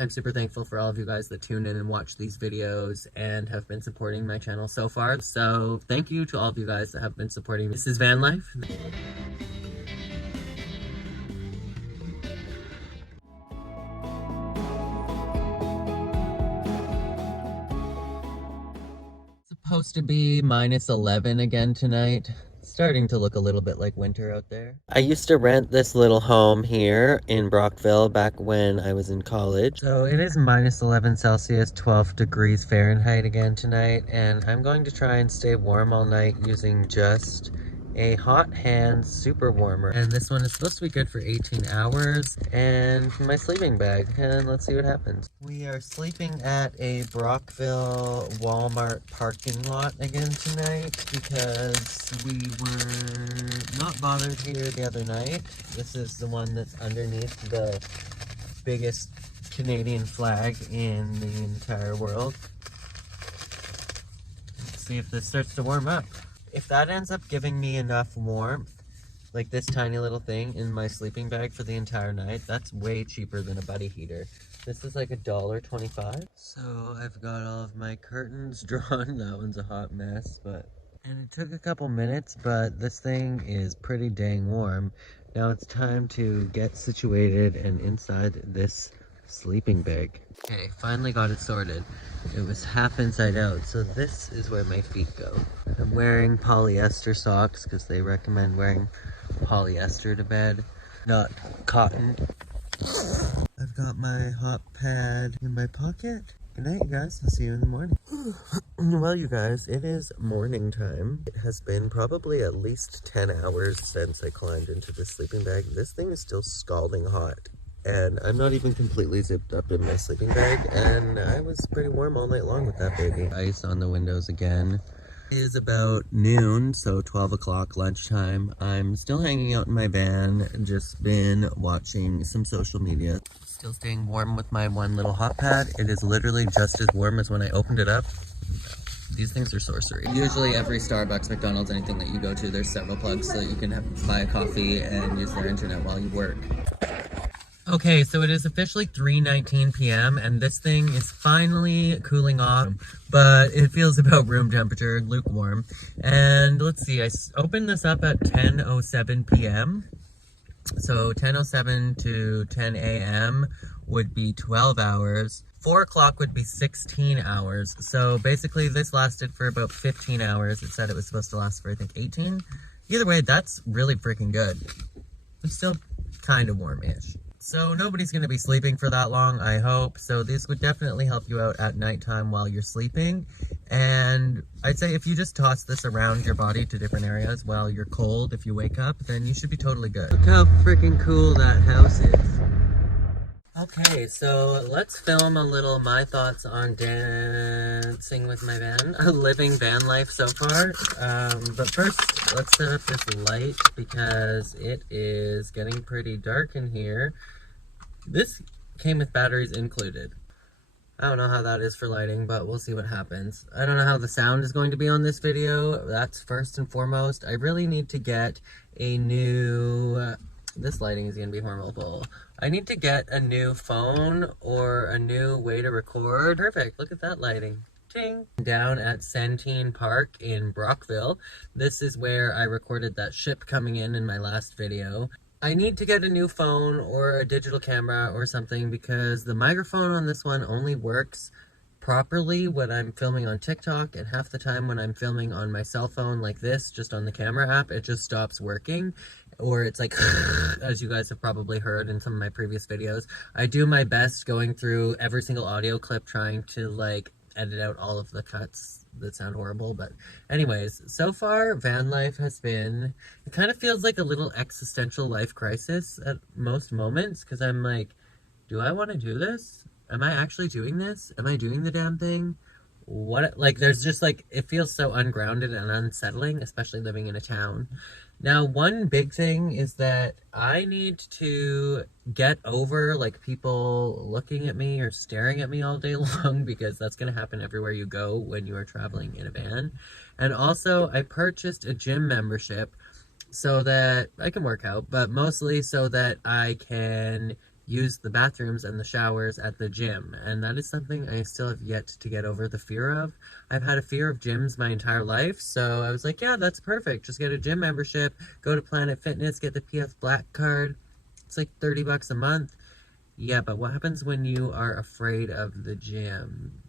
I'm super thankful for all of you guys that tune in and watch these videos and have been supporting my channel so far. So thank you to all of you guys that have been supporting me. This is van life. Supposed to be -11 again tonight. Starting to look a little bit like winter out there. I used to rent this little home here in Brockville back when I was in college. So it is -11 Celsius, 12 degrees Fahrenheit again tonight, and I'm going to try and stay warm all night using just a hot hand super warmer. And this one is supposed to be good for 18 hours, and my sleeping bag, and let's see what happens. We are sleeping at a Brockville Walmart parking lot again tonight because we were not bothered here the other night. This is the one that's underneath the biggest Canadian flag in the entire world. Let's see if this starts to warm up. If that ends up giving me enough warmth, like this tiny little thing in my sleeping bag for the entire night, that's way cheaper than a buddy heater. This is like $1.25. So I've got all of my curtains drawn. That one's a hot mess, and it took a couple minutes, but this thing is pretty dang warm. Now it's time to get situated and inside this sleeping bag. Okay, finally got it sorted. It was half inside out, so this is where my feet go. I'm wearing polyester socks because they recommend wearing polyester to bed, not cotton. I've got my hot pad in my pocket. Good night, you guys. I'll see you in the morning. Well, you guys, it is morning time. It has been probably at least 10 hours since I climbed into the sleeping bag. This thing is still scalding hot. And I'm not even completely zipped up in my sleeping bag, and I was pretty warm all night long with that baby. Ice on the windows again. It is about noon, so 12 o'clock lunchtime. I'm still hanging out in my van, just been watching some social media. Still staying warm with my one little hot pad. It is literally just as warm as when I opened it up. These things are sorcery. Usually every Starbucks, McDonald's, anything that you go to, there's several plugs so that you can buy a coffee and use their internet while you work. Okay, so it is officially 3:19 p.m. and this thing is finally cooling off, but it feels about room temperature, lukewarm. And let's see, I opened this up at 10:07 p.m. So 10:07 to 10 a.m. would be 12 hours. 4 o'clock would be 16 hours. So basically this lasted for about 15 hours. It said it was supposed to last for, I think, 18. Either way, that's really freaking good. It's still kind of warm-ish. So nobody's going to be sleeping for that long, I hope. So this would definitely help you out at nighttime while you're sleeping. And I'd say if you just toss this around your body to different areas while you're cold, if you wake up, then you should be totally good. Look how freaking cool that house is. Okay, so let's film a little my thoughts on dancing with my van. Living van life so far. But first, let's set up this light because it is getting pretty dark in here. This came with batteries included. I don't know how that is for lighting, but we'll see what happens. I don't know how the sound is going to be on this video. That's first and foremost. I really need to get a new... this lighting is going to be horrible. I need to get a new phone or a new way to record. Perfect, look at that lighting. Ting. Down at Centene Park in Brockville. This is where I recorded that ship coming in my last video. I need to get a new phone or a digital camera or something because the microphone on this one only works properly when I'm filming on TikTok, and half the time when I'm filming on my cell phone like this, just on the camera app, it just stops working. Or it's like, as you guys have probably heard in some of my previous videos. I do my best going through every single audio clip trying to like edit out all of the cuts that sound horrible. But anyways, so far van life has been, it kind of feels like a little existential life crisis at most moments, because I'm like, do I want to do this? Am I actually doing this? Am I doing the damn thing? What, like, there's just like, it feels so ungrounded and unsettling, especially living in a town. Now, one big thing is that I need to get over, like, people looking at me or staring at me all day long, because that's going to happen everywhere you go when you are traveling in a van. And also, I purchased a gym membership so that I can work out, but mostly so that I can use the bathrooms and the showers at the gym, and that is something I still have yet to get over the fear of. I've had a fear of gyms my entire life, so I was like, yeah, that's perfect. Just get a gym membership, go to Planet Fitness, get the PS Black card. It's like 30 bucks a month. Yeah, but what happens when you are afraid of the gym?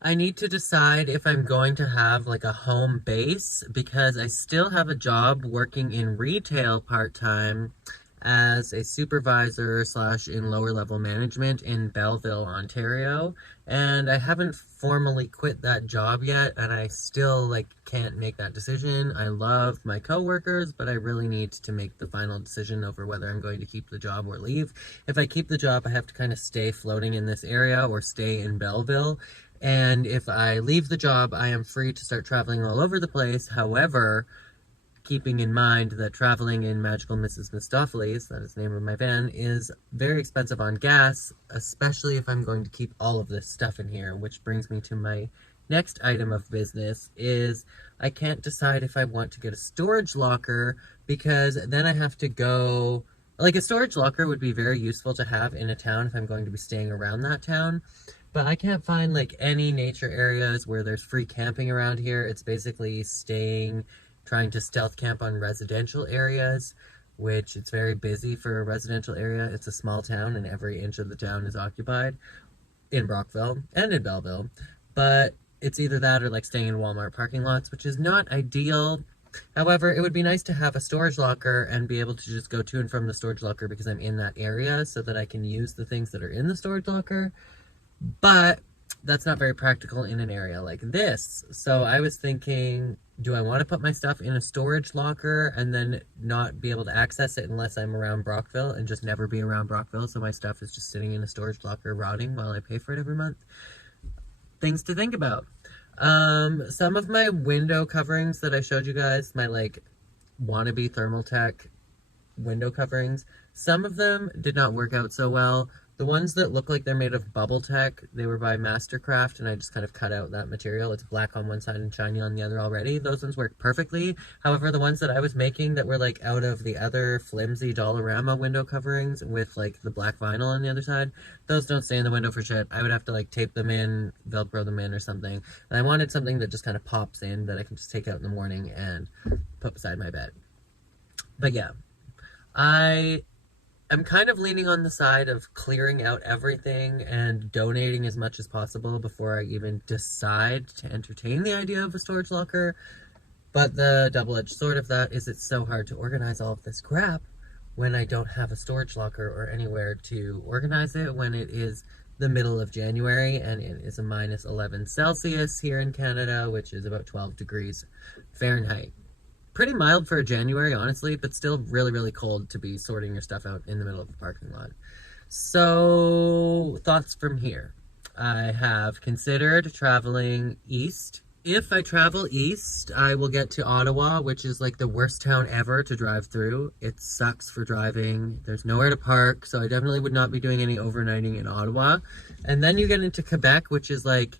I need to decide if I'm going to have like a home base, because I still have a job working in retail part-time as a supervisor slash in lower level management in Belleville, Ontario, and I haven't formally quit that job yet, and I still like can't make that decision. I love my coworkers, but I really need to make the final decision over whether I'm going to keep the job or leave. If I keep the job, I have to kind of stay floating in this area or stay in Belleville. And if I leave the job, I am free to start traveling all over the place. However, keeping in mind that traveling in Magical Mrs. Mistopheles, that is the name of my van, is very expensive on gas, especially if I'm going to keep all of this stuff in here, which brings me to my next item of business, is I can't decide if I want to get a storage locker, because then I have to go... Like, a storage locker would be very useful to have in a town if I'm going to be staying around that town. But I can't find, like, any nature areas where there's free camping around here. It's basically trying to stealth camp on residential areas, which it's very busy for a residential area. It's a small town, and every inch of the town is occupied in Brockville and in Belleville. But it's either that or, like, staying in Walmart parking lots, which is not ideal. However, it would be nice to have a storage locker and be able to just go to and from the storage locker because I'm in that area, so that I can use the things that are in the storage locker. But that's not very practical in an area like this. So I was thinking, do I want to put my stuff in a storage locker and then not be able to access it unless I'm around Brockville, and just never be around Brockville, so my stuff is just sitting in a storage locker rotting while I pay for it every month? Things to think about. Some of my window coverings that I showed you guys, my like wannabe Thermaltech window coverings, some of them did not work out so well. The ones that look like they're made of Bubble Tech, they were by Mastercraft, and I just kind of cut out that material. It's black on one side and shiny on the other already. Those ones work perfectly. However, the ones that I was making that were like out of the other flimsy Dollarama window coverings with like the black vinyl on the other side, those don't stay in the window for shit. I would have to like tape them in, Velcro them in or something. And I wanted something that just kind of pops in that I can just take out in the morning and put beside my bed. But yeah, I'm kind of leaning on the side of clearing out everything and donating as much as possible before I even decide to entertain the idea of a storage locker. But the double-edged sword of that is it's so hard to organize all of this crap when I don't have a storage locker or anywhere to organize it, when it is the middle of January and it is a minus 11 Celsius here in Canada, which is about 12 degrees Fahrenheit. Pretty mild for a January, honestly, but still really, really cold to be sorting your stuff out in the middle of the parking lot. So, thoughts from here. I have considered traveling east. If I travel east, I will get to Ottawa, which is like the worst town ever to drive through. It sucks for driving. There's nowhere to park, so I definitely would not be doing any overnighting in Ottawa. And then you get into Quebec, which is like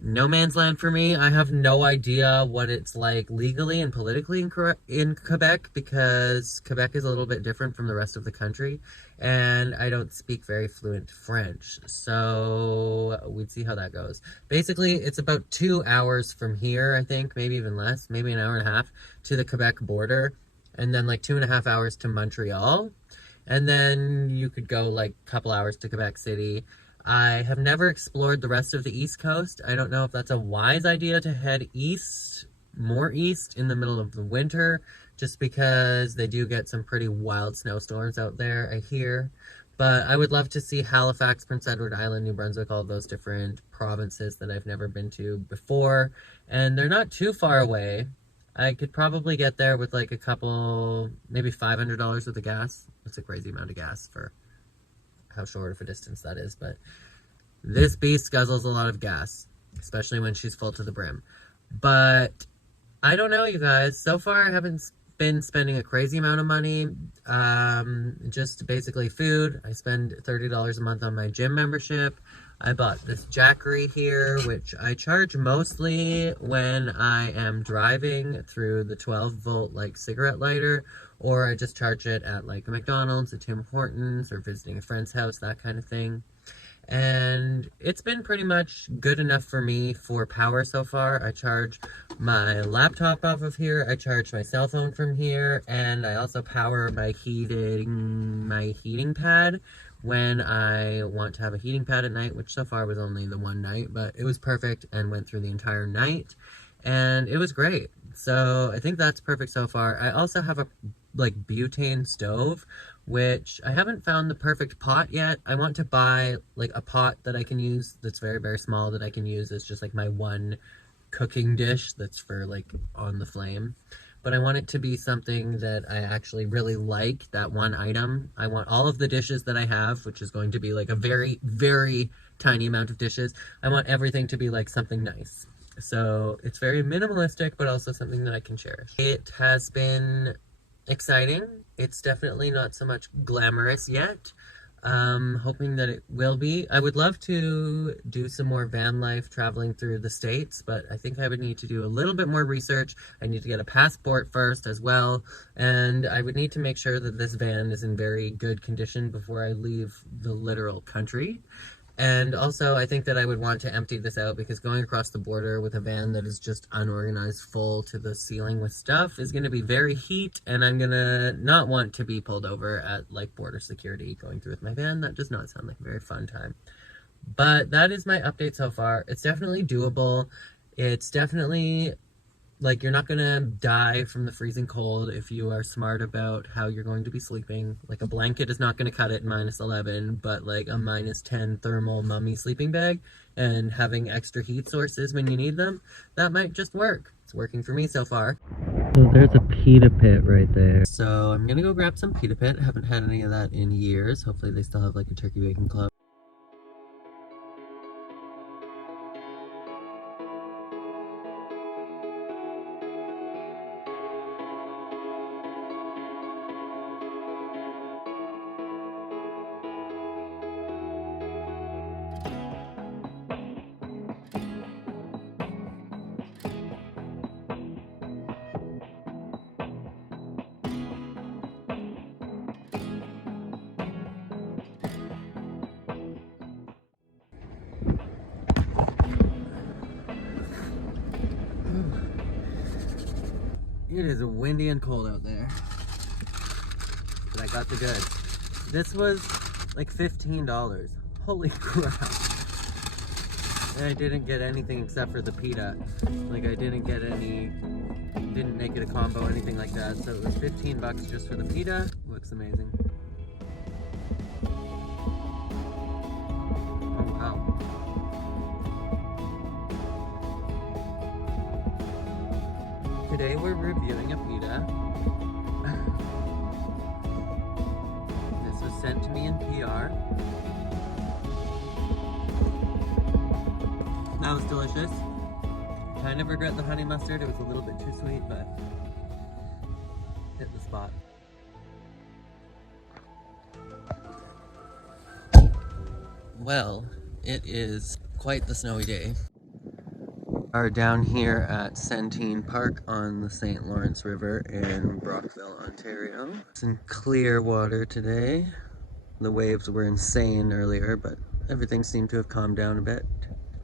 no man's land for me. I have no idea what it's like legally and politically in Quebec, because Quebec is a little bit different from the rest of the country, and I don't speak very fluent French, so we'd see how that goes. Basically, it's about 2 hours from here, I think, maybe even less, maybe an hour and a half, to the Quebec border, and then like 2.5 hours to Montreal, and then you could go like a couple hours to Quebec City. I have never explored the rest of the East Coast. I don't know if that's a wise idea to head east, more east, in the middle of the winter, just because they do get some pretty wild snowstorms out there, I hear. But I would love to see Halifax, Prince Edward Island, New Brunswick, all those different provinces that I've never been to before. And they're not too far away. I could probably get there with like a couple, maybe $500 worth of gas. That's a crazy amount of gas for how short of a distance that is, but this beast guzzles a lot of gas, especially when she's full to the brim. But I don't know, you guys. So far, I haven't been spending a crazy amount of money. Just basically food. I spend $30 a month on my gym membership. I bought this Jackery here, which I charge mostly when I am driving through the 12-volt like cigarette lighter, or I just charge it at like a McDonald's, a Tim Hortons, or visiting a friend's house, that kind of thing. And it's been pretty much good enough for me for power so far. I charge my laptop off of here, I charge my cell phone from here, and I also power my heating pad when I want to have a heating pad at night, which so far was only the one night, but it was perfect and went through the entire night, and it was great. So I think that's perfect so far. I also have a like butane stove, which I haven't found the perfect pot yet. I want to buy like a pot that I can use that's very, very small, that I can use as just like my one cooking dish that's for like on the flame. But I want it to be something that I actually really like, that one item. I want all of the dishes that I have, which is going to be like a very, very tiny amount of dishes. I want everything to be like something nice. So it's very minimalistic, but also something that I can cherish. It has been exciting. It's definitely not so much glamorous yet. Hoping that it will be. I would love to do some more van life traveling through the States, but I think I would need to do a little bit more research. I need to get a passport first as well, and I would need to make sure that this van is in very good condition before I leave the literal country. And also, I think that I would want to empty this out, because going across the border with a van that is just unorganized, full to the ceiling with stuff, is going to be very heat, and I'm going to not want to be pulled over at, like, border security going through with my van. That does not sound like a very fun time. But that is my update so far. It's definitely doable. It's definitely, like, you're not going to die from the freezing cold if you are smart about how you're going to be sleeping. Like, a blanket is not going to cut it -11, but, like, a -10 thermal mummy sleeping bag and having extra heat sources when you need them, that might just work. It's working for me so far. So there's a pita pit right there. So I'm going to go grab some pita pit. I haven't had any of that in years. Hopefully they still have, like, a turkey bacon club. It is windy and cold out there, but I got the goods. This was like $15. Holy crap. And I didn't get anything except for the pita. Like, I didn't get any, didn't make it a combo or anything like that. So it was 15 bucks just for the pita. Looks amazing. Oh wow. Today we're reviewing a pita. This was sent to me in PR. That was delicious. Kind of regret the honey mustard. It was a little bit too sweet, but hit the spot. Well, it is quite the snowy day. Are down here at Centene Park on the St. Lawrence River in Brockville, Ontario. It's in clear water today. The waves were insane earlier, but everything seemed to have calmed down a bit.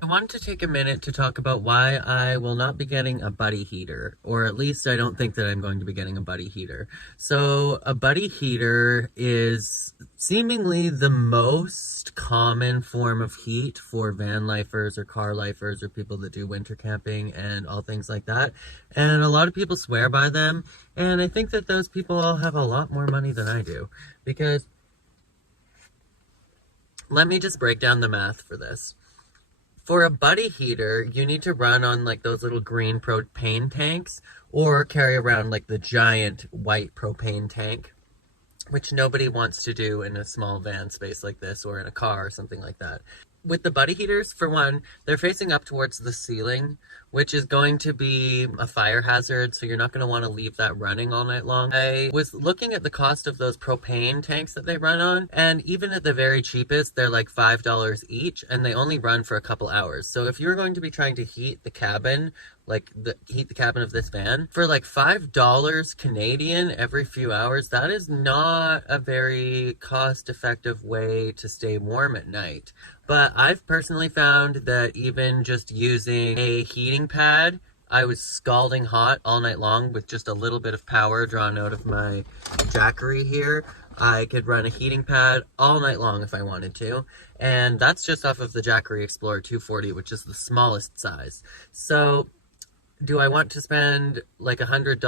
I wanted to take a minute to talk about why I will not be getting a buddy heater, or at least I don't think that I'm going to be getting a buddy heater. So a buddy heater is seemingly the most common form of heat for van lifers or car lifers or people that do winter camping and all things like that. And a lot of people swear by them, and I think that those people all have a lot more money than I do, because let me just break down the math for this. For a buddy heater, you need to run on like those little green propane tanks, or carry around like the giant white propane tank, which nobody wants to do in a small van space like this, or in a car or something like that. with the buddy heaters, for one, they're facing up towards the ceiling, which is going to be a fire hazard, so you're not going to want to leave that running all night long. I was looking at the cost of those propane tanks that they run on, and even at the very cheapest, they're like $5 each, and they only run for a couple hours. So if you're going to be trying to heat the cabin, heat the cabin of this van, for like $5 Canadian every few hours, that is not a very cost-effective way to stay warm at night. But I've personally found that even just using a heating pad, I was scalding hot all night long with just a little bit of power drawn out of my Jackery here. I could run a heating pad all night long if I wanted to. And that's just off of the Jackery Explorer 240, which is the smallest size. So do I want to spend like $100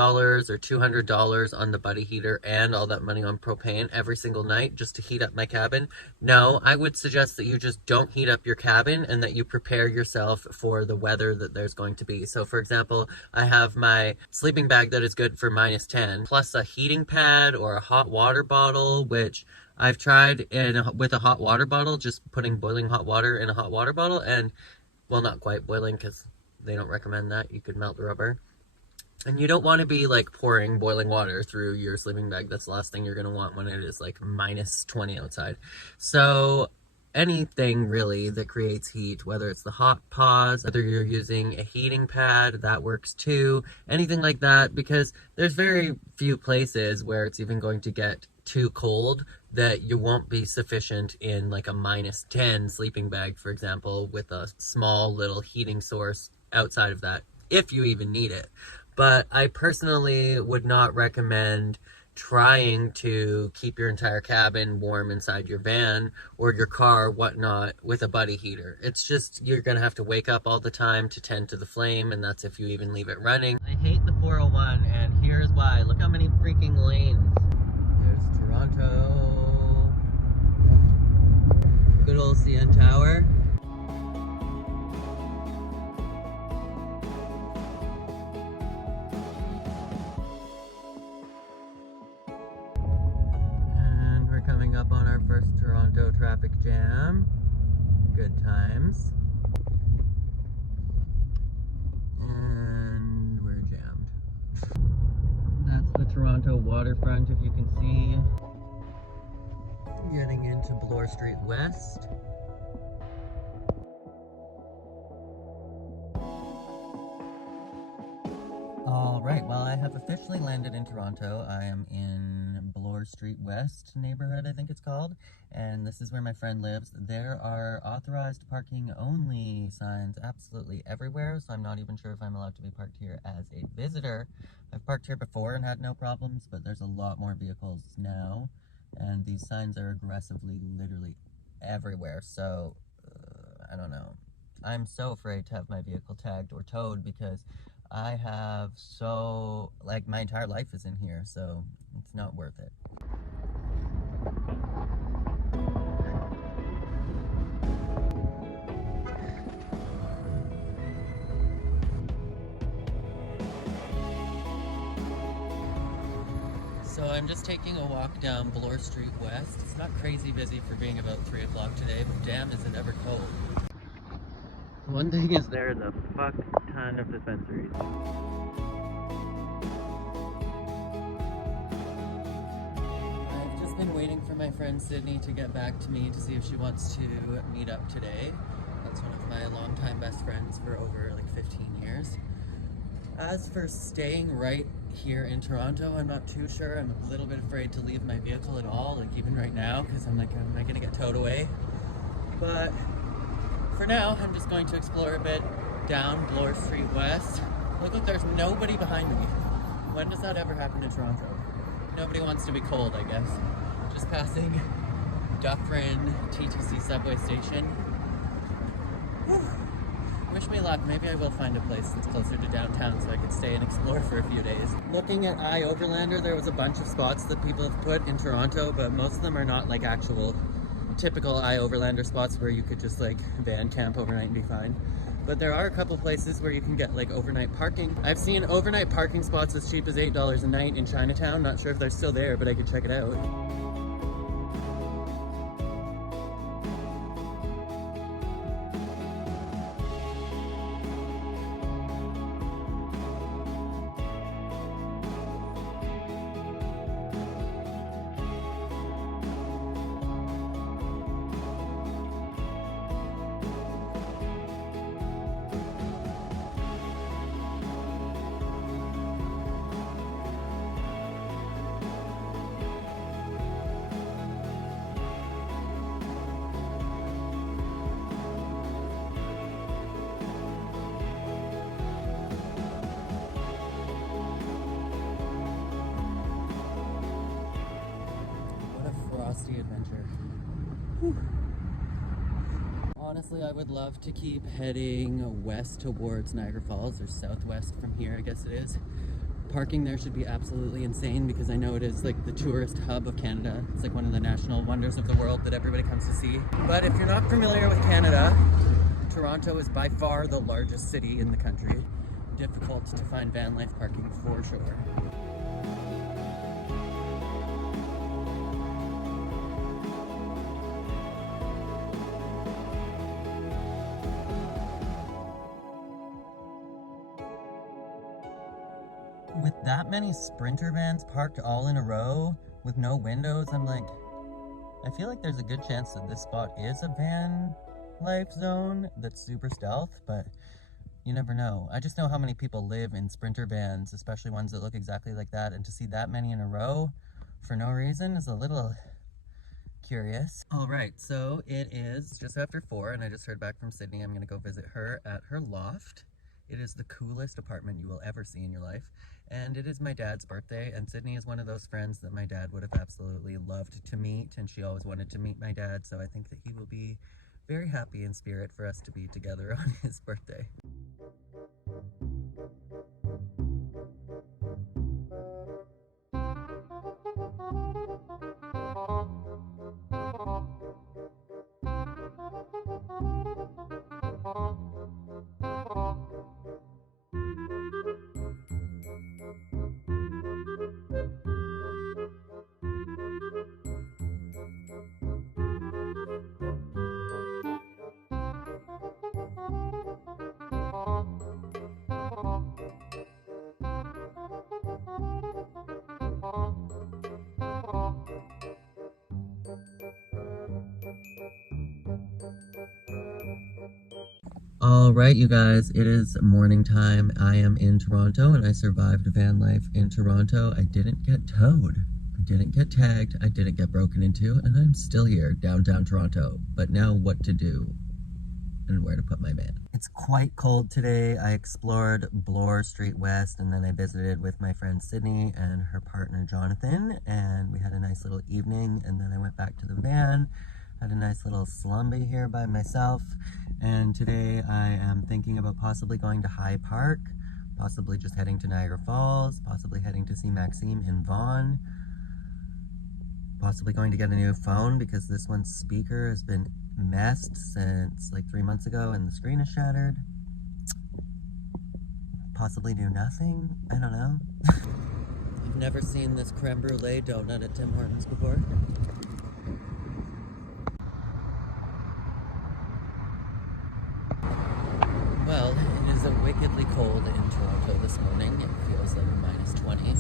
or $200 on the buddy heater and all that money on propane every single night just to heat up my cabin? No, I would suggest that you just don't heat up your cabin and that you prepare yourself for the weather that there's going to be. So for example, I have my sleeping bag that is good for -10, plus a heating pad or a hot water bottle, which I've tried with a hot water bottle, just putting boiling hot water in a hot water bottle, and, well, not quite boiling because they don't recommend that. You could melt the rubber. And you don't want to be like pouring boiling water through your sleeping bag. That's the last thing you're going to want when it is like -20 outside. So anything really that creates heat, whether it's the hot paws, whether you're using a heating pad, that works too. Anything like that, because there's very few places where it's even going to get too cold that you won't be sufficient in like a -10 sleeping bag, for example, with a small little heating source outside of that, if you even need it. But I personally would not recommend trying to keep your entire cabin warm inside your van or your car, whatnot, with a buddy heater. It's just, you're gonna have to wake up all the time to tend to the flame, and that's if you even leave it running. I hate the 401, and here's why. Look how many freaking lanes. There's Toronto. Good old CN Tower. Coming up on our first Toronto traffic jam. Good times. And we're jammed. That's the Toronto waterfront, if you can see. Getting into Bloor Street West. Alright, well, I have officially landed in Toronto. I am in Bloor Street West neighborhood, I think it's called, and this is where my friend lives. There are authorized parking only signs absolutely everywhere, so I'm not even sure if I'm allowed to be parked here as a visitor. I've parked here before and had no problems, but there's a lot more vehicles now, and these signs are aggressively literally everywhere, so I don't know. I'm so afraid to have my vehicle tagged or towed because I have my entire life is in here, so it's not worth it. So I'm just taking a walk down Bloor Street West. It's not crazy busy for being about 3 o'clock today, but damn is it ever cold. One thing is there's a fuck ton of dispensaries. I've just been waiting for my friend Sydney to get back to me to see if she wants to meet up today. That's one of my longtime best friends for over like 15 years. As for staying right here in Toronto, I'm not too sure. I'm a little bit afraid to leave my vehicle at all, like even right now, because I'm like, am I gonna get towed away? But for now, I'm just going to explore a bit down Bloor Street West. Look, there's nobody behind me. When does that ever happen in Toronto? Nobody wants to be cold, I guess. Just passing Dufferin TTC subway station. Whew. Wish me luck. Maybe I will find a place that's closer to downtown so I can stay and explore for a few days. Looking at iOverlander, there was a bunch of spots that people have put in Toronto, but most of them are not like actual typical iOverlander spots where you could just like van camp overnight and be fine. But there are a couple places where you can get like overnight parking. I've seen overnight parking spots as cheap as $8 a night in Chinatown. Not sure if they're still there, but I could check it out. tasty adventure. Whew. Honestly, I would love to keep heading west towards Niagara Falls, or southwest from here, I guess it is. Parking there should be absolutely insane because I know it is like the tourist hub of Canada. It's like one of the national wonders of the world that everybody comes to see. But if you're not familiar with Canada, Toronto is by far the largest city in the country. Difficult to find van life parking for sure. With that many Sprinter vans parked all in a row with no windows, I'm like, I feel like there's a good chance that this spot is a van life zone that's super stealth, but you never know. I just know how many people live in Sprinter vans, especially ones that look exactly like that, and to see that many in a row for no reason is a little curious. All right, so it is just after 4 and I just heard back from Sydney. I'm gonna go visit her at her loft. It is the coolest apartment you will ever see in your life. And it is my dad's birthday, and Sydney is one of those friends that my dad would have absolutely loved to meet, and she always wanted to meet my dad, so I think that he will be very happy in spirit for us to be together on his birthday. Alright, you guys, it is morning time. I am in Toronto and I survived van life in Toronto. I didn't get towed. I didn't get tagged. I didn't get broken into, and I'm still here, downtown Toronto. But now what to do and where to put my van. It's quite cold today. I explored Bloor Street West, and then I visited with my friend Sydney and her partner Jonathan, and we had a nice little evening, and then I went back to the van, had a nice little slumby here by myself, and today I am thinking about possibly going to High Park, possibly just heading to Niagara Falls, possibly heading to see Maxime in Vaughan, possibly going to get a new phone because this one's speaker has been messed since like 3 months ago and the screen is shattered. Possibly do nothing? I don't know. I've never seen this creme brulee donut at Tim Hortons before. Well, it is wickedly cold in Toronto this morning. It feels like -20.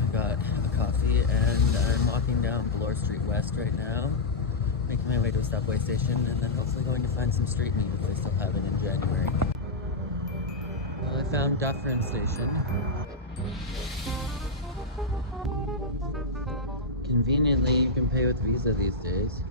I got a coffee and I'm walking down Bloor Street West right now, making my way to a subway station, and then hopefully going to find some street meat if they still have it in January. Well, I found Dufferin Station. Conveniently, you can pay with Visa these days.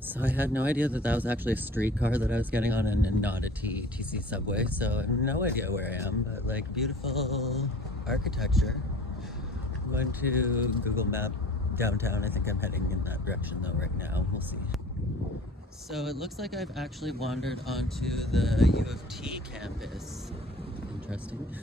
So I had no idea that that was actually a streetcar that I was getting on and not a TTC subway, so I have no idea where I am, but like beautiful architecture. I'm going to Google Map downtown. I think I'm heading in that direction though right now. We'll see. So it looks like I've actually wandered onto the U of T campus. Interesting.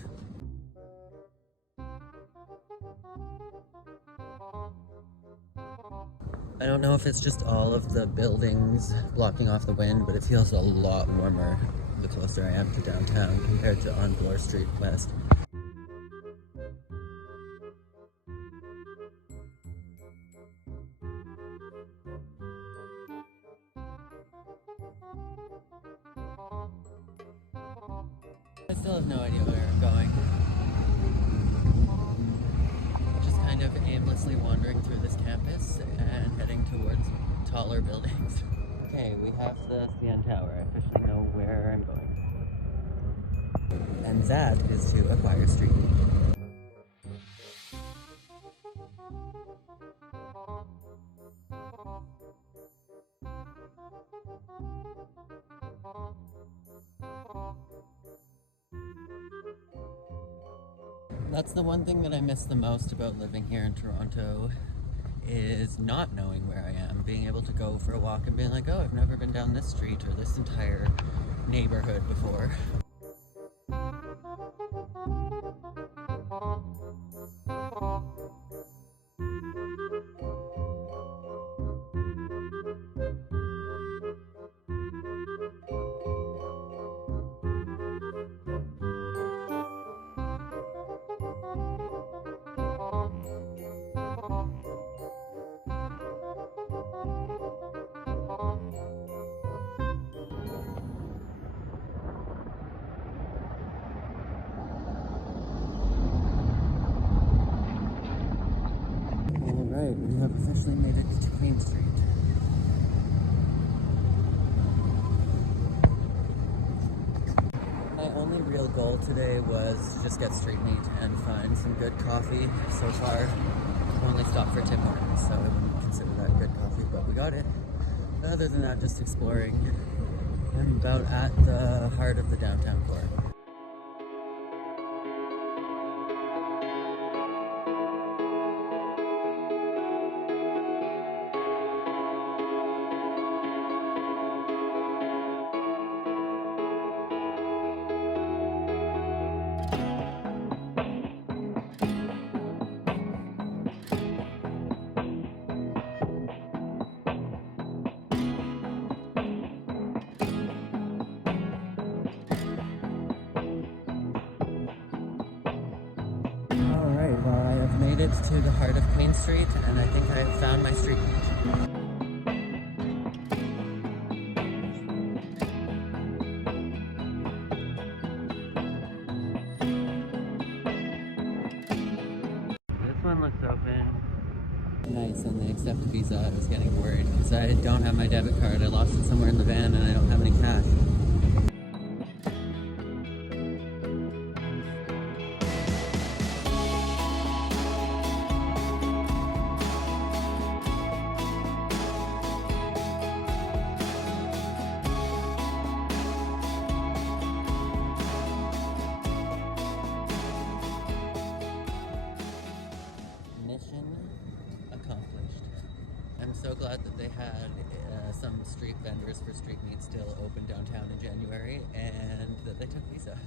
I don't know if it's just all of the buildings blocking off the wind, but it feels a lot warmer the closer I am to downtown compared to on Bloor Street West. I still have no idea where I'm going. Just kind of aimlessly wandering through this campus and heading towards taller buildings. Okay, we have the CN Tower. I officially know where I'm going. And that is to Acquire Street. That's the one thing that I miss the most about living here in Toronto, is not knowing where I am, being able to go for a walk and being like, oh, I've never been down this street or this entire neighborhood before. Alright, we have officially made it to Queen Street. My only real goal today was to just get street meat and find some good coffee. So far, I've only stopped for Tim Hortons, so I wouldn't consider that good coffee, but we got it. Other than that, just exploring. I'm about at the heart of the downtown core. Alright, well, I have made it to the heart of Queen Street, and I think I have found my street meat. This one looks open. Nice, and they accept Visa. I was getting worried because I don't have my debit card. I lost it somewhere in the van and I don't have any cash. I'm so glad that they had some street vendors for street meat still open downtown in January, and that they took Visa.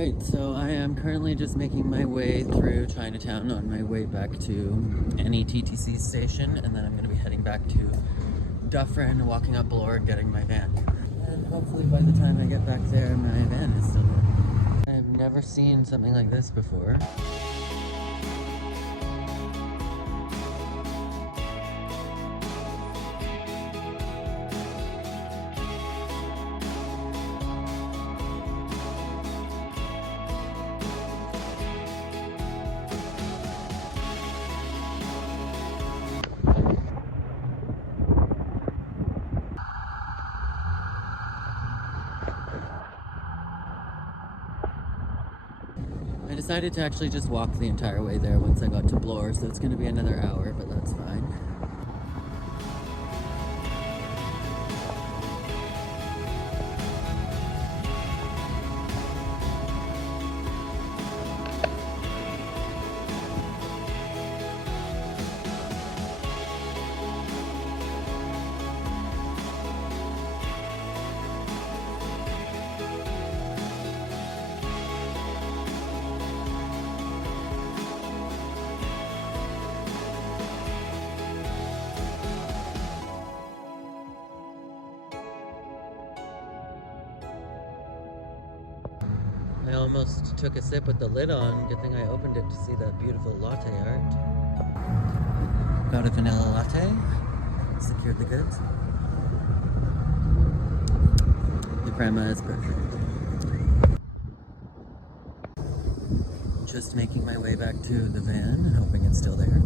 Alright, so I am currently just making my way through Chinatown on my way back to any TTC station, and then I'm going to be heading back to Dufferin, walking up Bloor, and getting my van. And hopefully by the time I get back there, my van is still there. I've never seen something like this before. I decided to actually just walk the entire way there once I got to Bloor, so it's going to be another hour, but that's fine. I almost took a sip with the lid on. Good thing I opened it to see that beautiful latte art. Got a vanilla latte. Secured the goods. The crema is perfect. Just making my way back to the van and hoping it's still there.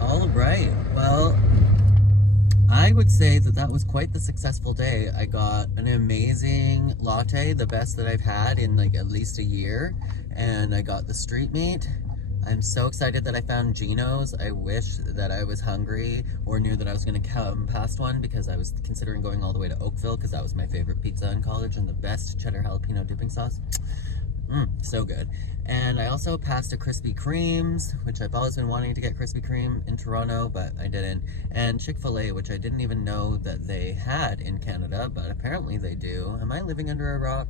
All right, well, I would say that that was quite the successful day. I got an amazing latte, the best that I've had in like at least a year, and I got the street meat. I'm so excited that I found Gino's. I wish that I was hungry or knew that I was going to come past one, because I was considering going all the way to Oakville because that was my favorite pizza in college, and the best cheddar jalapeno dipping sauce. So good. And I also passed a Krispy Kreme's, which I've always been wanting to get Krispy Kreme in Toronto, but I didn't. And Chick-fil-A, which I didn't even know that they had in Canada, but apparently they do. Am I living under a rock?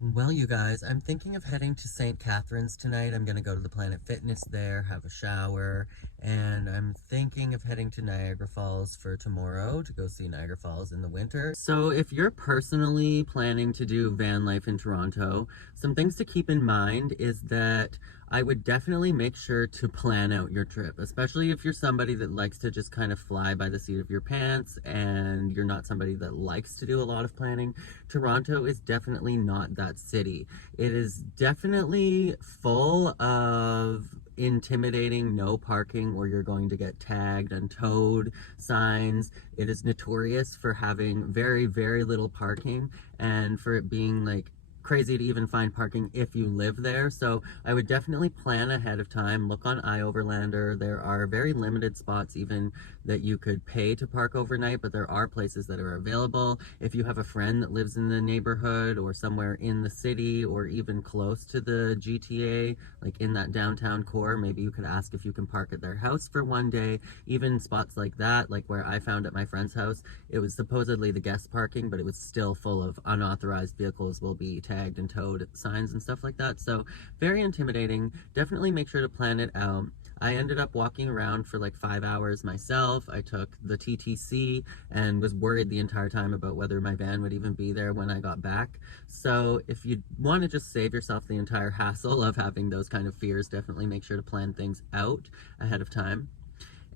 Well, you guys, I'm thinking of heading to St Catharines tonight. I'm going to go to the Planet Fitness there, have a shower, and I'm thinking of heading to Niagara Falls for tomorrow to go see Niagara Falls in the winter. So if you're personally planning to do van life in Toronto, some things to keep in mind is that I would definitely make sure to plan out your trip, especially if you're somebody that likes to just kind of fly by the seat of your pants and you're not somebody that likes to do a lot of planning. Toronto is definitely not that city. It is definitely full of intimidating no parking or you're going to get tagged and towed signs. It is notorious for having very, very little parking and for it being like crazy to even find parking if you live there. So I would definitely plan ahead of time. Look on iOverlander. There are very limited spots even that you could pay to park overnight, but there are places that are available. If you have a friend that lives in the neighborhood or somewhere in the city or even close to the GTA, like in that downtown core, maybe you could ask if you can park at their house for one day. Even spots like that, like where I found at my friend's house, it was supposedly the guest parking, but it was still full of unauthorized vehicles will be tagged and towed signs and stuff like that. So very intimidating. Definitely make sure to plan it out. I ended up walking around for like 5 hours myself. I took the TTC and was worried the entire time about whether my van would even be there when I got back. So if you want to just save yourself the entire hassle of having those kind of fears, definitely make sure to plan things out ahead of time.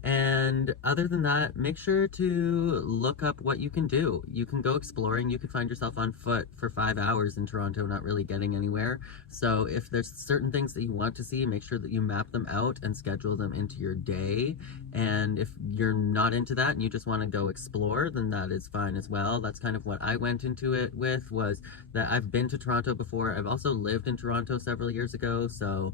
And other than that, make sure to look up what you can do. You can go exploring. You could find yourself on foot for 5 hours in Toronto not really getting anywhere. So if there's certain things that you want to see, make sure that you map them out and schedule them into your day. And if you're not into that and you just want to go explore, then that is fine as well. That's kind of what I went into it with, was that I've been to Toronto before. I've also lived in Toronto several years ago, so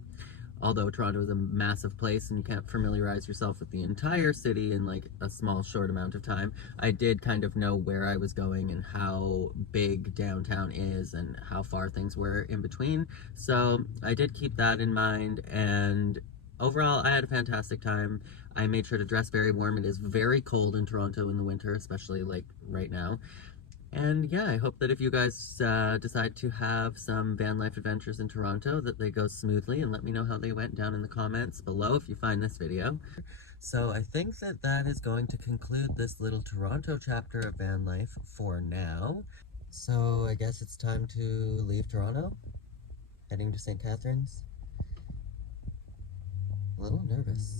although Toronto is a massive place and you can't familiarize yourself with the entire city in like a small short amount of time, I did kind of know where I was going and how big downtown is and how far things were in between. So I did keep that in mind, and overall I had a fantastic time. I made sure to dress very warm. It is very cold in Toronto in the winter, especially like right now. And yeah, I hope that if you guys decide to have some van life adventures in Toronto, that they go smoothly, and let me know how they went down in the comments below if you find this video. So I think that that is going to conclude this little Toronto chapter of van life for now. So I guess it's time to leave Toronto, heading to St Catharines. A little nervous.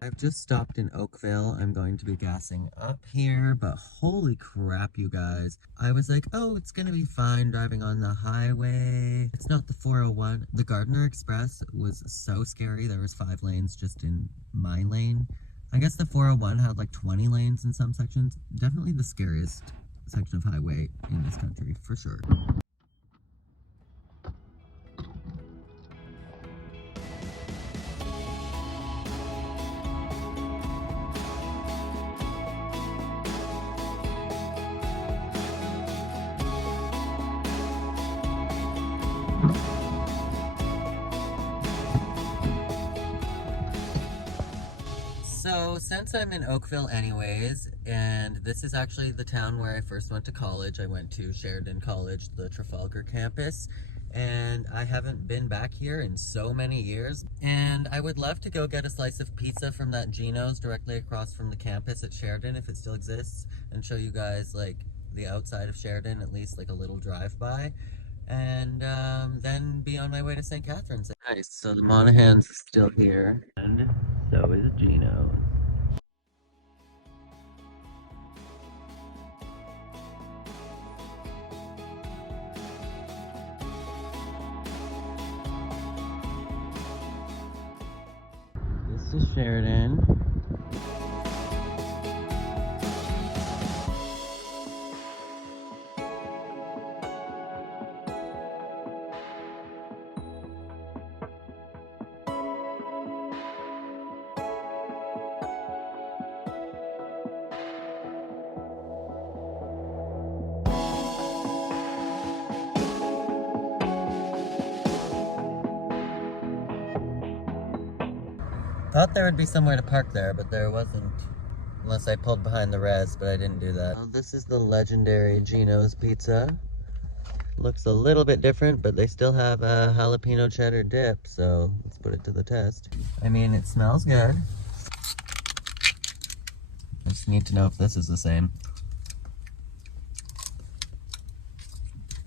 I've just stopped in Oakville. I'm going to be gassing up here, but holy crap, you guys. I was like, oh, it's gonna be fine driving on the highway. It's not the 401. The Gardiner Express was so scary. There was 5 lanes just in my lane. I guess the 401 had like 20 lanes in some sections. Definitely the scariest section of highway in this country, for sure. So, since I'm in Oakville anyways, and this is actually the town where I first went to college, I went to Sheridan College, the Trafalgar campus, and I haven't been back here in so many years, and I would love to go get a slice of pizza from that Gino's directly across from the campus at Sheridan, if it still exists, and show you guys, like, the outside of Sheridan, at least, like, a little drive-by. And then be on my way to St. Catharines. Nice, so the Monahan's still here, and so is Gino. This is Sheridan. Thought there would be somewhere to park there, but there wasn't. Unless I pulled behind the res, but I didn't do that. Oh, this is the legendary Gino's Pizza. Looks a little bit different, but they still have a jalapeno cheddar dip, so let's put it to the test. I mean, it smells good. I just need to know if this is the same.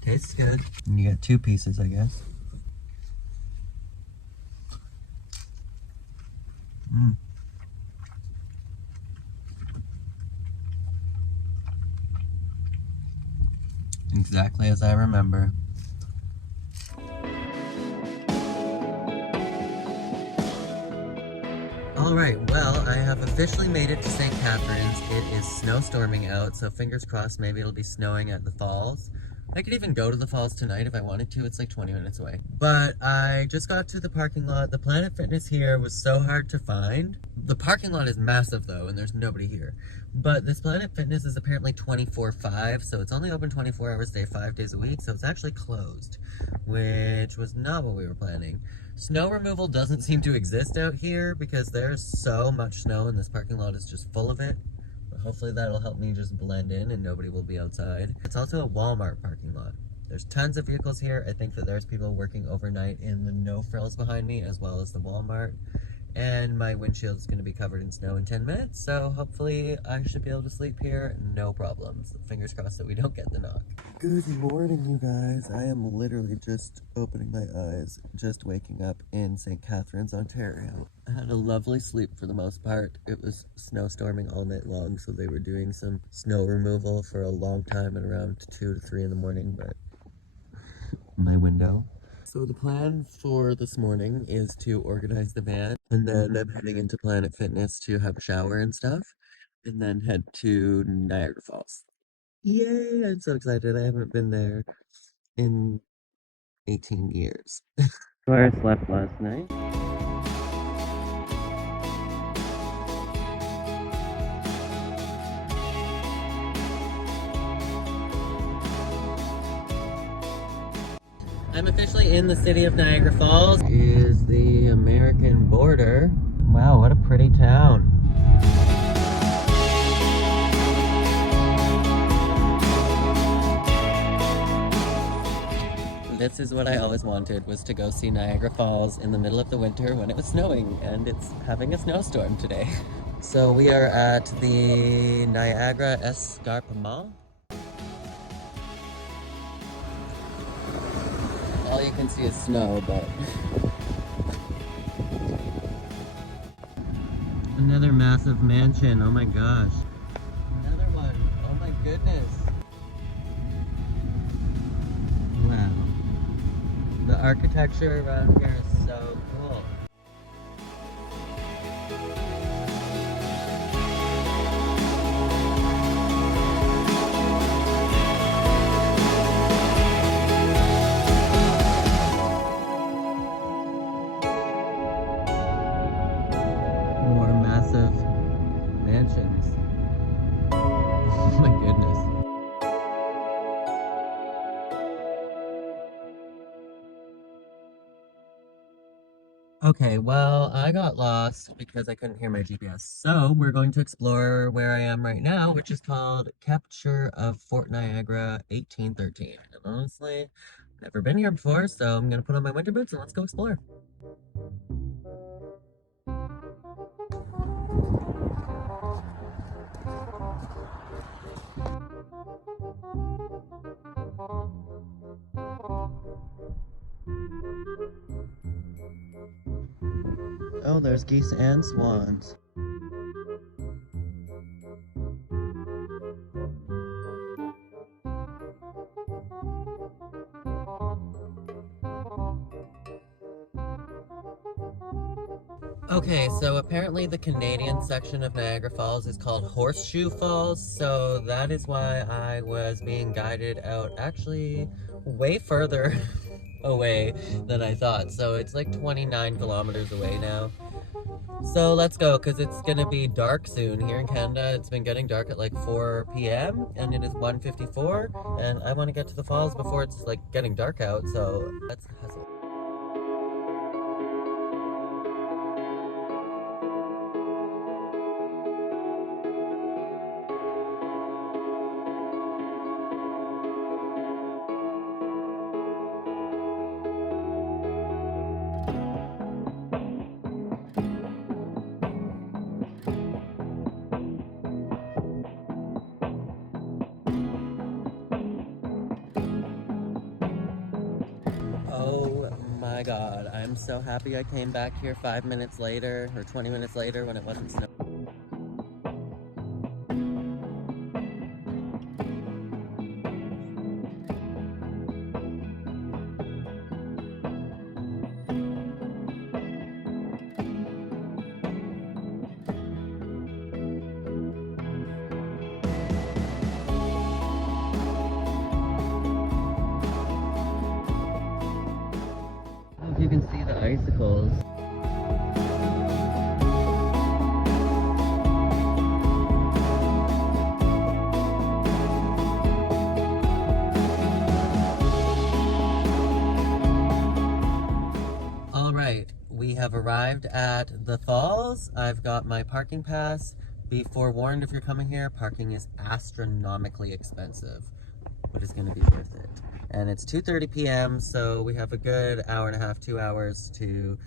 Tastes good. And you get 2 pieces, I guess. Mmm. Exactly as I remember. Alright, well, I have officially made it to St. Catharines. It is snowstorming out, so fingers crossed maybe it'll be snowing at the falls. I could even go to the falls tonight if I wanted to. It's like 20 minutes away. But I just got to the parking lot. The Planet Fitness here was so hard to find. The parking lot is massive though, and there's nobody here. But this Planet Fitness is apparently 24/5, so it's only open 24 hours a day, 5 days a week, so it's actually closed, which was not what we were planning. Snow removal doesn't seem to exist out here because there's so much snow and this parking lot is just full of it. Hopefully that'll help me just blend in and nobody will be outside. It's also a Walmart parking lot. There's tons of vehicles here. I think that there's people working overnight in the no frills behind me as well as the Walmart. And my windshield is going to be covered in snow in 10 minutes, so hopefully I should be able to sleep here, no problems. Fingers crossed that we don't get the knock. Good morning, you guys. I am literally just opening my eyes, just waking up in St. Catharines, Ontario. I had a lovely sleep for the most part. It was snowstorming all night long, so they were doing some snow removal for a long time at around 2 to 3 in the morning, but my window. So the plan for this morning is to organize the van, and then I'm heading into Planet Fitness to have a shower and stuff, and then head to Niagara Falls. Yay! I'm so excited. I haven't been there in 18 years. Where I slept last night. I'm officially in the city of Niagara Falls. Is the American border. Wow, what a pretty town. This is what I always wanted, was to go see Niagara Falls in the middle of the winter when it was snowing, and it's having a snowstorm today. So we are at the Niagara Escarpment. All you can see is snow, but... Another massive mansion, oh my gosh. Another one, oh my goodness. Wow. The architecture around here is so cool. More massive mansions. Oh my goodness. Okay, well, I got lost because I couldn't hear my GPS. So we're going to explore where I am right now, which is called Capture of Fort Niagara 1813. And honestly, never been here before, so I'm gonna put on my winter boots and let's go explore. Oh, there's geese and swans. Okay, so apparently the Canadian section of Niagara Falls is called Horseshoe Falls, so that is why I was being guided out actually way further away than I thought. So it's like 29 kilometers away now. So let's go, because it's gonna be dark soon. Here in Canada, it's been getting dark at like 4 p.m. and it is 1:54, and I want to get to the falls before it's like getting dark out, so let's hustle. Oh my god, I'm so happy I came back here 5 minutes later, or 20 minutes later when it wasn't snowing. I don't know if you can see the icicles. Alright, we have arrived at the falls. I've got my parking pass. Be forewarned, if you're coming here, parking is astronomically expensive, but it's gonna be worth it. And it's 2:30 p.m., so we have a good hour and a half, 2 hours to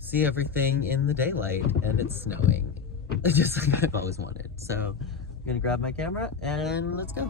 see everything in the daylight, and it's snowing. Just like I've always wanted. So I'm gonna grab my camera and let's go.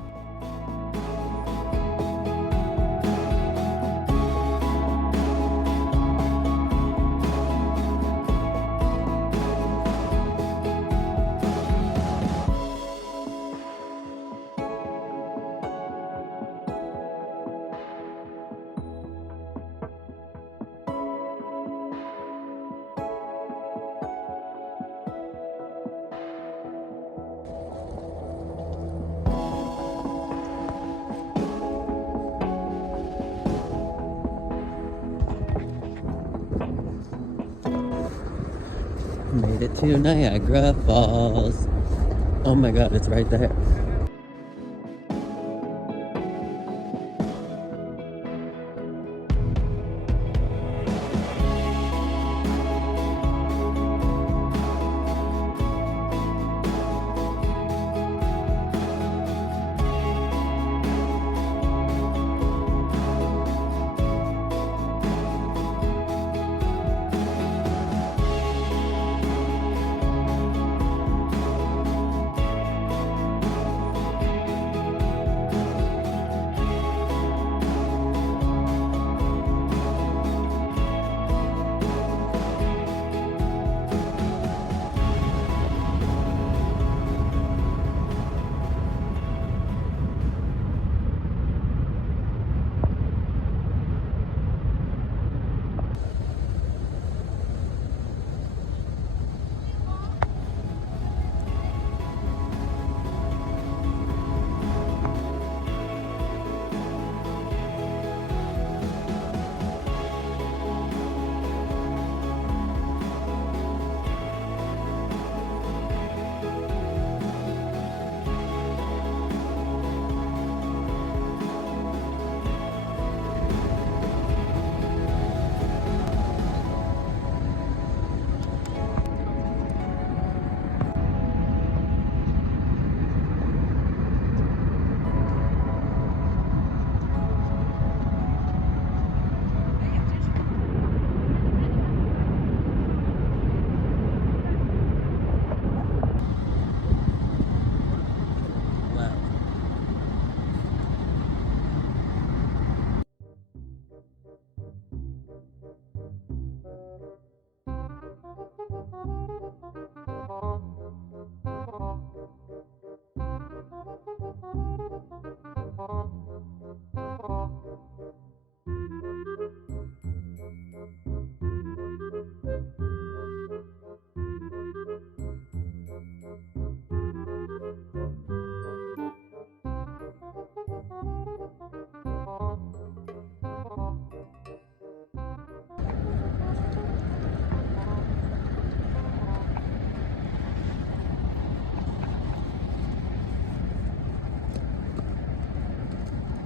Made it to Niagara Falls. Oh my god, it's right there.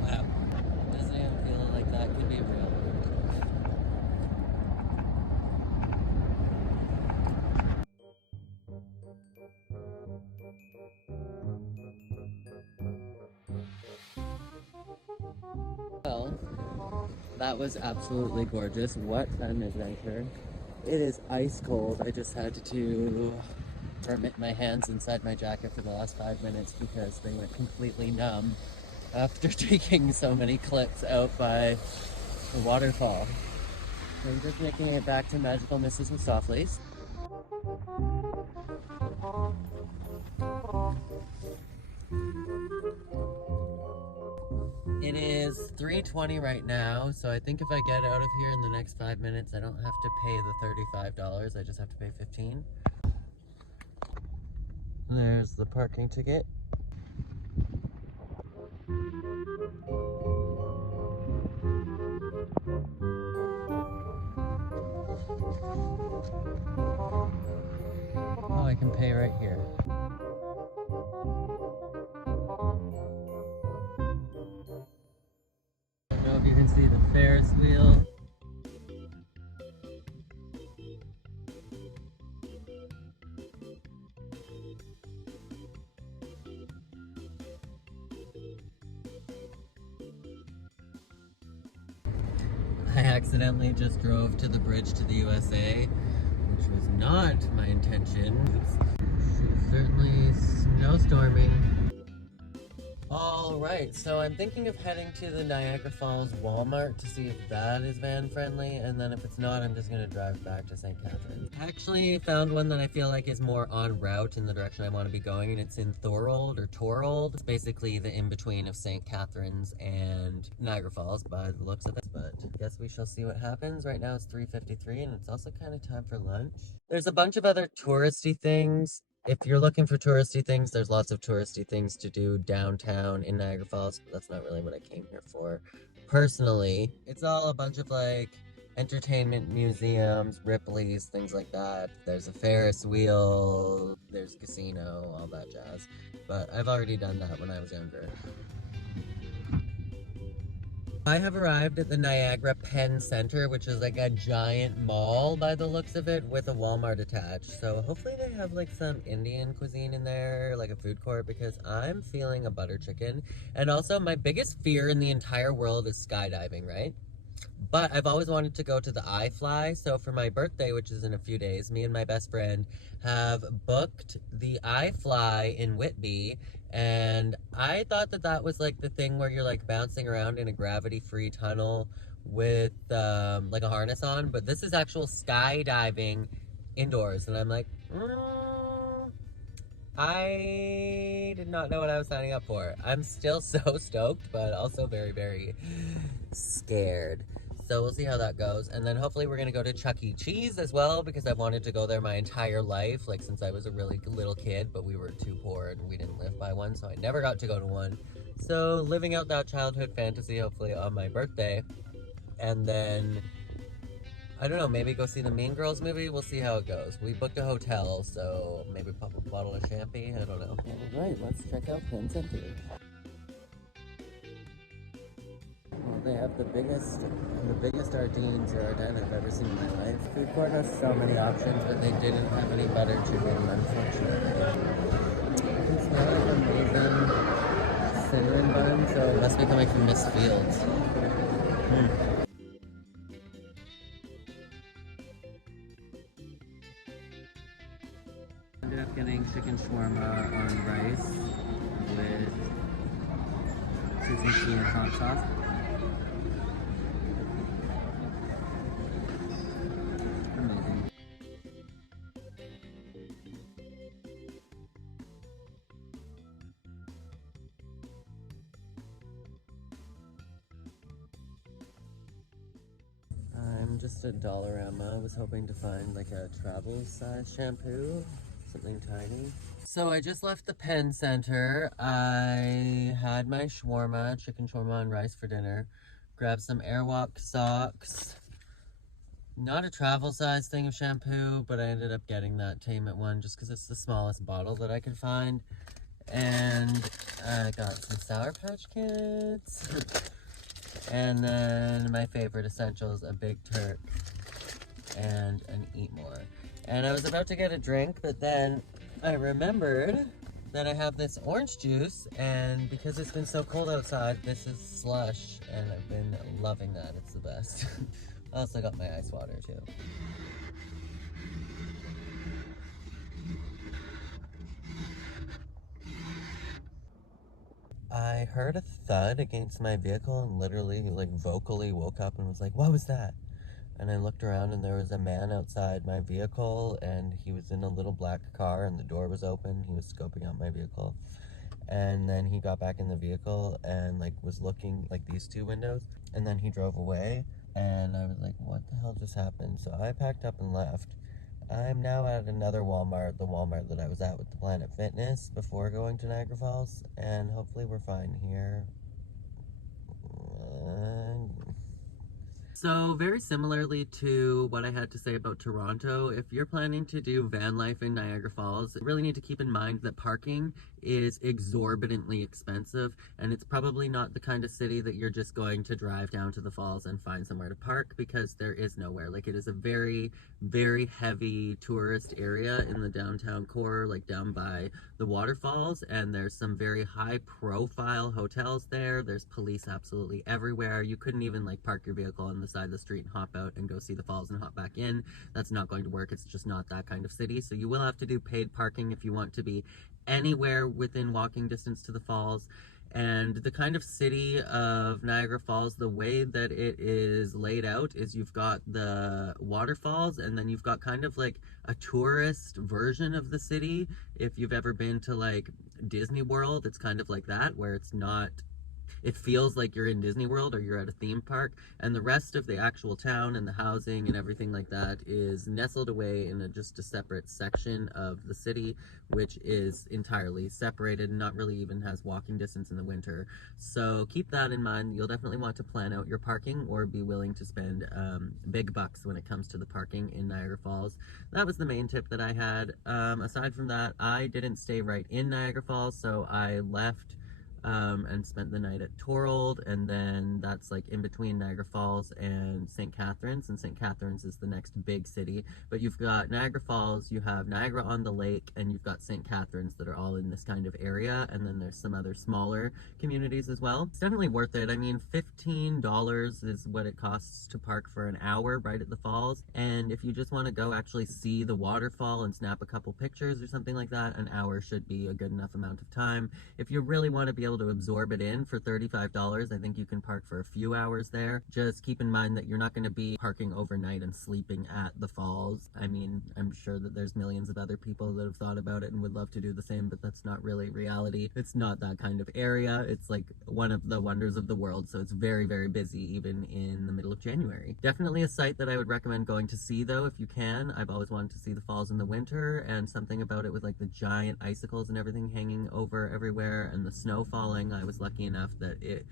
Wow. Doesn't even feel like that could be real. Well, that was absolutely gorgeous. What an adventure. It is ice cold. I just had to permit my hands inside my jacket for the last 5 minutes because they went completely numb after taking so many clips out by the waterfall. So I'm just making it back to Magical Misses with Softlace. It is 3:20 right now, so I think if I get out of here in the next 5 minutes, I don't have to pay the $35, I just have to pay $15. There's the parking ticket. Oh, I can pay right here. I don't know if you can see the Ferris wheel. I accidentally just drove to the bridge to the USA, which was not my intention. It's certainly snowstorming. Alright, so I'm thinking of heading to the Niagara Falls Walmart to see if that is van friendly, and then if it's not, I'm just gonna drive back to St Catharines. I actually found one that I feel like is more en route in the direction I want to be going, and it's in Thorold or Torold. It's basically the in-between of St Catharines and Niagara Falls by the looks of it, but I guess we shall see what happens. Right now it's 3:53 and it's also kind of time for lunch. There's a bunch of other touristy things. If you're looking for touristy things, there's lots of touristy things to do downtown in Niagara Falls, but that's not really what I came here for. Personally, it's all a bunch of like entertainment museums, Ripley's, things like that. There's a Ferris wheel, there's casino, all that jazz. But I've already done that when I was younger. I have arrived at the Niagara Penn Center, which is like a giant mall by the looks of it with a Walmart attached. So hopefully they have like some Indian cuisine in there, like a food court, because I'm feeling a butter chicken. And also my biggest fear in the entire world is skydiving, right? But I've always wanted to go to the iFly, so for my birthday, which is in a few days, me and my best friend have booked the iFly in Whitby, and I thought that that was like the thing where you're like bouncing around in a gravity-free tunnel with like a harness on, but this is actual skydiving indoors, and I'm like, I did not know what I was signing up for. I'm still so stoked, but also very, very scared. So we'll see how that goes. And then hopefully we're gonna go to Chuck E. Cheese as well, because I've wanted to go there my entire life, like since I was a really little kid, but we were too poor and we didn't live by one, so I never got to go to one. So living out that childhood fantasy, hopefully on my birthday. And then, I don't know, maybe go see the Mean Girls movie. We'll see how it goes. We booked a hotel, so maybe pop a bottle of champagne. I don't know. Alright, let's check out Penn Center. Well, they have the biggest Ardeen Girardin I've ever seen in my life. Food court has so many options, but they didn't have any butter chicken, unfortunately. It's not an amazing cinnamon bun, so it must be coming from Miss Fields. Ended up getting chicken shawarma on rice with tzatziki and hot sauce. Amazing. I'm just at Dollarama. I was hoping to find like a travel size shampoo, something tiny. So I just left the Penn Center. I had my shawarma, chicken shawarma and rice for dinner. Grabbed some Airwalk socks. Not a travel size thing of shampoo, but I ended up getting that Tame It one just because it's the smallest bottle that I could find. And I got some Sour Patch Kids. And then my favorite essentials, a Big Turk and an Eat More. And I was about to get a drink, but then I remembered that I have this orange juice, and because it's been so cold outside, this is slush, and I've been loving that. It's the best. I also got my ice water too. I heard a thud against my vehicle and literally like vocally woke up and was like, what was that? And I looked around and there was a man outside my vehicle, and he was in a little black car and the door was open. He was scoping out my vehicle. And then he got back in the vehicle and like was looking like these two windows, and then he drove away, and I was like, what the hell just happened? So I packed up and left. I'm now at another Walmart, the Walmart that I was at with the Planet Fitness before going to Niagara Falls, and hopefully we're fine here. So very similarly to what I had to say about Toronto, if you're planning to do van life in Niagara Falls, you really need to keep in mind that parking is exorbitantly expensive, and it's probably not the kind of city that you're just going to drive down to the falls and find somewhere to park, because there is nowhere. Like, it is a very, very heavy tourist area in the downtown core, like down by the waterfalls, and there's some very high profile hotels there. There's police absolutely everywhere. You couldn't even like park your vehicle on the side of the street and hop out and go see the falls and hop back in. That's not going to work. It's just not that kind of city. So you will have to do paid parking if you want to be anywhere within walking distance to the falls. And the kind of city of Niagara Falls, the way that it is laid out is you've got the waterfalls, and then you've got kind of like a tourist version of the city. If you've ever been to like Disney World, it's kind of like that, where it's not It feels like you're in Disney World or you're at a theme park, and the rest of the actual town and the housing and everything like that is nestled away in just a separate section of the city, which is entirely separated and not really even has walking distance in the winter. So keep that in mind. You'll definitely want to plan out your parking or be willing to spend big bucks when it comes to the parking in Niagara Falls. That was the main tip that I had. Aside from that, I didn't stay right in Niagara Falls, so I left and spent the night at Thorold, and then that's like in between Niagara Falls and St Catharines, and St Catharines is the next big city. But you've got Niagara Falls, you have Niagara on the Lake, and you've got St Catharines that are all in this kind of area, and then there's some other smaller communities as well. It's definitely worth it. I mean, $15 is what it costs to park for an hour right at the falls, and if you just want to go actually see the waterfall and snap a couple pictures or something like that, an hour should be a good enough amount of time. If you really want to be able to absorb it in for $35, I think you can park for a few hours there. Just keep in mind that you're not going to be parking overnight and sleeping at the falls. I mean, I'm sure that there's millions of other people that have thought about it and would love to do the same, but that's not really reality. It's not that kind of area. It's like one of the wonders of the world, so it's very, very busy even in the middle of January. Definitely a site that I would recommend going to see though, if you can. I've always wanted to see the falls in the winter, and something about it with like the giant icicles and everything hanging over everywhere and the snow falling. I was lucky enough that it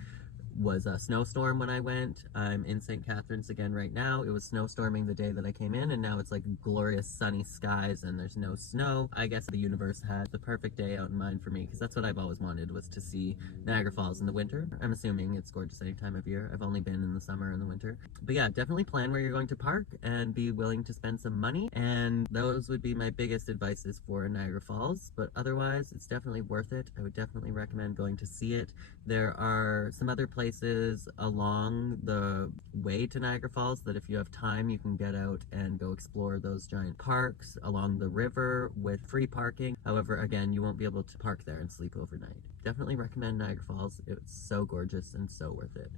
was a snowstorm when I went. I'm in St. Catharines again right now. It was snowstorming the day that I came in, and now it's like glorious sunny skies and there's no snow. I guess the universe had the perfect day out in mind for me, because that's what I've always wanted, was to see Niagara Falls in the winter. I'm assuming it's gorgeous any time of year. I've only been in the summer and the winter. But yeah, definitely plan where you're going to park and be willing to spend some money, and those would be my biggest advices for Niagara Falls. But otherwise, it's definitely worth it. I would definitely recommend going to see it. There are some other places along the way to Niagara Falls that if you have time, you can get out and go explore those giant parks along the river with free parking. However, again, you won't be able to park there and sleep overnight. Definitely recommend Niagara Falls. It's so gorgeous and so worth it.